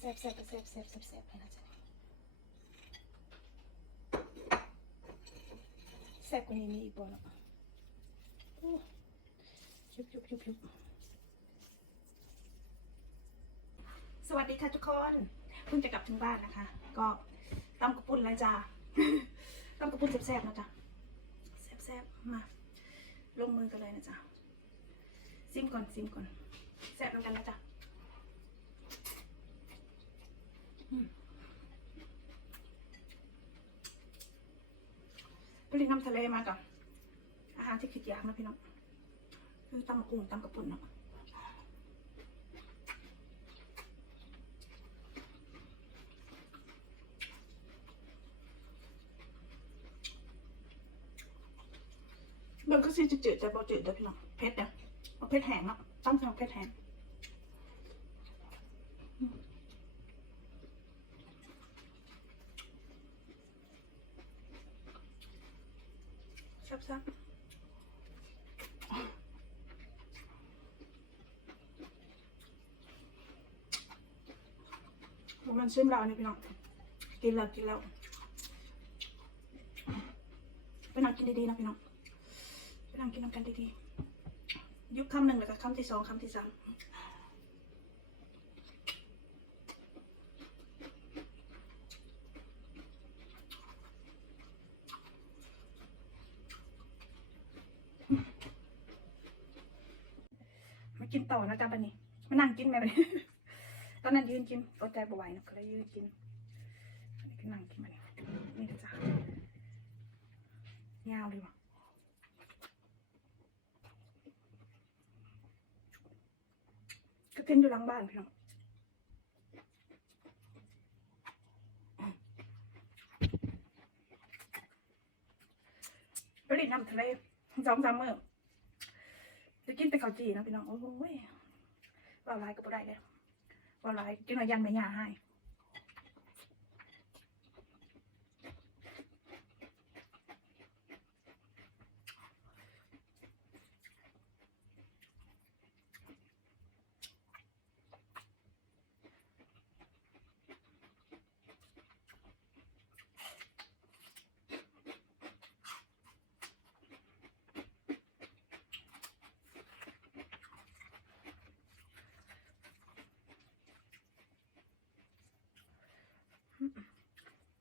ซ่บแซ่บแซ่บแซ่บแซ่บเลยนะจ๊ะแซ่บกว่านี้มีอีกบ่เนาะโอ้ยุบยุบยุบยุบสวัสดีค่ะทุกคนเพิ่งจะกลับถึงบ้านนะคะ ก็ตำกระปุ่นแล้วจ้าตำกระปุ่นแซ่บๆนะจ๊ะแซ่บๆมาลงมือกันเลยนะจ๊ะซิมก่อนซิมก่อนแซ่บเหมือนกันนะจ๊ะ ไปเล่นน้ำทะเลมาก่อนอาหารที่คิดอยากนะพี่น้องคือตำมะกุ้งตำกระปุ่นเนาะเบนก็ซีจืดๆแต่พอจืดเด้อพี่น้องเผ็ดเนี่ยเอาเผ็ดแห้งเนาะต้องทำเผ็ดแห้ง แซ่บมันชิมเราเนี่ยพี่น้องกินแล้วกินแล้วไปนั่งกินดีๆนะพี่น้องไปนั่งกินน้ำกันดีๆยุบคำหนึ่งแล้วก็คำที่สองคำที่สามมา กินต่อนะจ๊ะบันนี้มานั่งกินแบบนี้ตอนนั้นยืนกินอดใจบ่ไหวนะก็เลยยืนกินนนี้ก็นั่งกินมาเนี่นี่นะจ๊ะยาวเลยว่ะก็เต้นอยู่หลังบ้านพี่น้องไปเล่นน้ำทะเลสองสามมื้อ กินแต่ข้าวจีนะพี่น้อง โอ้โหยว่าหลายก็บ่ได้เลยวว่าลายจังหน่อยยันไม่ยาให้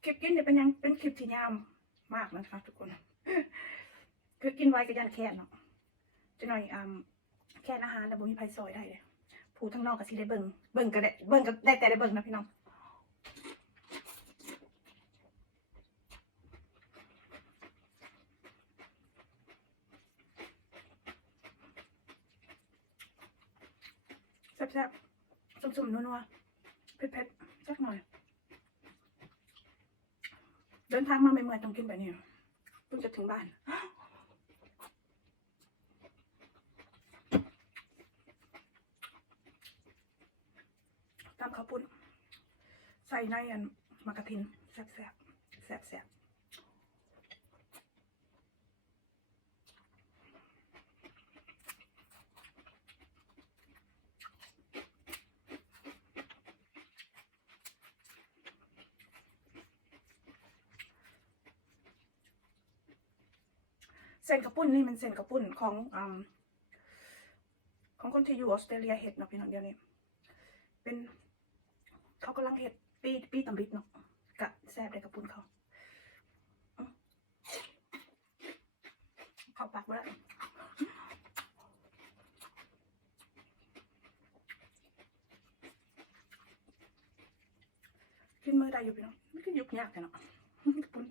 คลิปกินเนี่ยเป็นยังเป็นคลิปที่ยาวมากนะคะ ทุกคนคือกินไว้ก็ยันแค่นเนาะจะหน่อยอ่าแค่อาหารแต่บ่มีไผซอยได้เลยผู้ทั้งนอกก็สิได้เบิ่งเบิ่งก็ได้เบิ่งก็ได้แต่ได้เบิ่งนะพี่น้องแซ่บๆ สุ่มๆ นัวๆ เผ็ดๆสักหน่อย เดินทางมาไม่เมื่อยๆต้องกินแบบนี้เพิ่งจะถึงบ้านตามข้าวปุ้นใส่ในอันมากระทินแซ่บแซ่บแซ่บแซ่บ เส้นกระปุ้นนี่มันเส้นกระปุ้นของอของคนที่อยู่ออสเตรเลียเห็ดเนาะพี่น้องเดียวนี้เป็นเขากำลังเห็ดปีปีตำบิดเนาะกะแซ่บเลยกระปุ้นเขาอื้อเขาปากไว้แล้วกินมือได้อยู่พี่น้องไม่กินยุกยากแต่เนาะกระปุ้น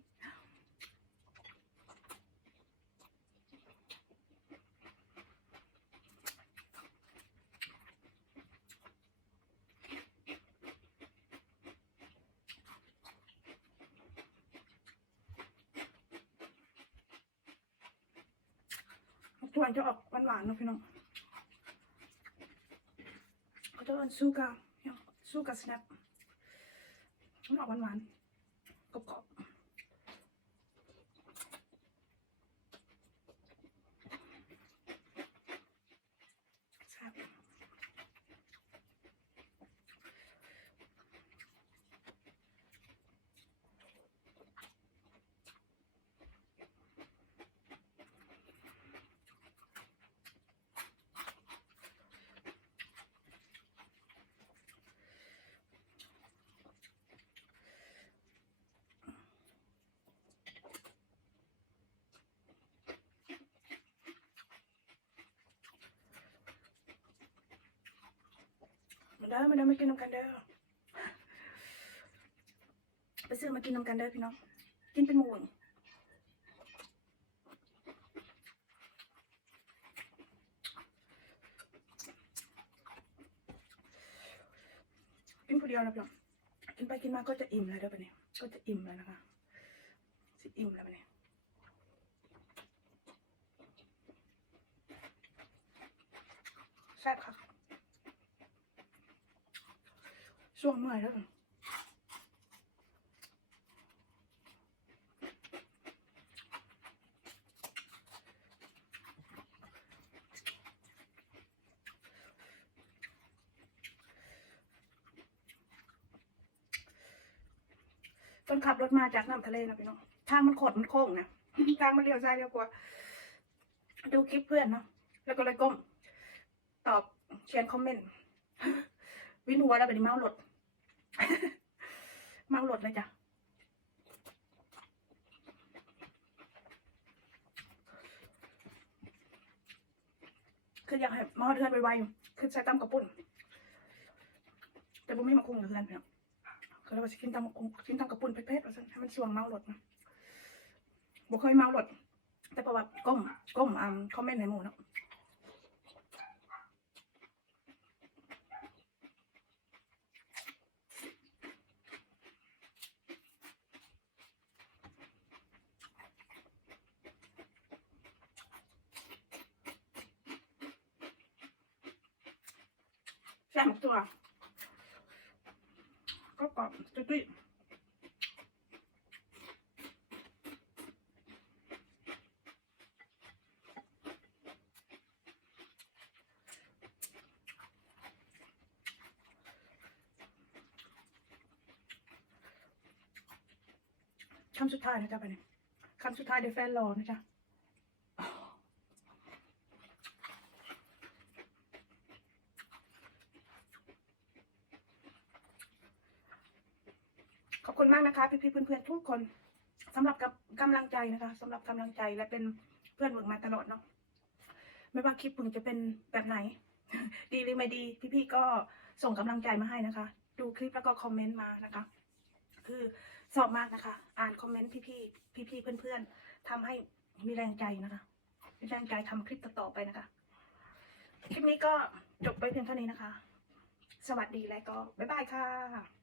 ทุกวันจะออกหวานๆนะพี่น้องก็จะเป็นซูกาซูกาสแนปมันออกหวานๆกรอบๆแซ่บ ด้อมาเด้อมากินน้ำกันเด้อไปซื้อมากินน้ำกันเด้อพี่น้อง กินเป็นหมูกินคนเดียวนะพี่น้องกินไปกินมาก็จะอิ่มแล้วเด้อปะเนี่ยก็จะอิ่มแล้วนะคะสิอิ่มแล้วปะเนี่ยแซ่บค่ะ ช่วงเมื่อยแล้วกันตอนขับรถมาจากน้ำทะเลนะพี่น้อง ทางมันขดมันโค้งนะ ทางมันเลี้ยวซ้ายเลี้ยวขวาดูคลิปเพื่อนเนาะ แล้วก็เลยก้ม ตอบเขียนคอมเมนต์ วินหัวแล้วแบบนี้เมาหลด เมาหลดเลยจ้ะคืออยากให้มอเทือนไวๆคือใช้ตำกระปุ่น แต่บุ้มไม่มาคุ้งเพื่อนเนาะก็เลยว่าจะกินตำกระกินตำกระปุ่นเผ็ดๆว่าซั่นให้มันช่วงเมาหลดนะบุเคยเมาหลด แต่เพระว่าก้มก้มอ่าคอมเมนต์ให้หมูเนาะ แซ่บตัว ก็กรอบจุ้ยคำสุดท้ายนะจ๊ะไปเนี่ยคำสุดท้ายเดี๋ยวแฟนรอนะจ๊ะ คุณมากนะคะ พี่ๆเพื่อนๆทุกคนสำหรับกับกำลังใจนะคะสำหรับกำลังใจและเป็นเพื่อนเวิร์กมาตลอดเนาะไม่ว่าคลิปผึงจะเป็นแบบไหน ดีหรือไม่ดี พี่ๆก็ส่งกำลังใจมาให้นะคะ ดูคลิปแล้วก็คอมเมนต์มานะคะ คือสอบมากนะคะ อ่านคอมเมนต์พี่ๆพี่ๆเพื่อนๆทำให้มีแรงใจนะคะมีแรงใจทำคลิปต่อๆไปนะคะ คลิปนี้ก็จบไปเพียงเท่านี้นะคะ สวัสดีและก็บ๊ายบายค่ะ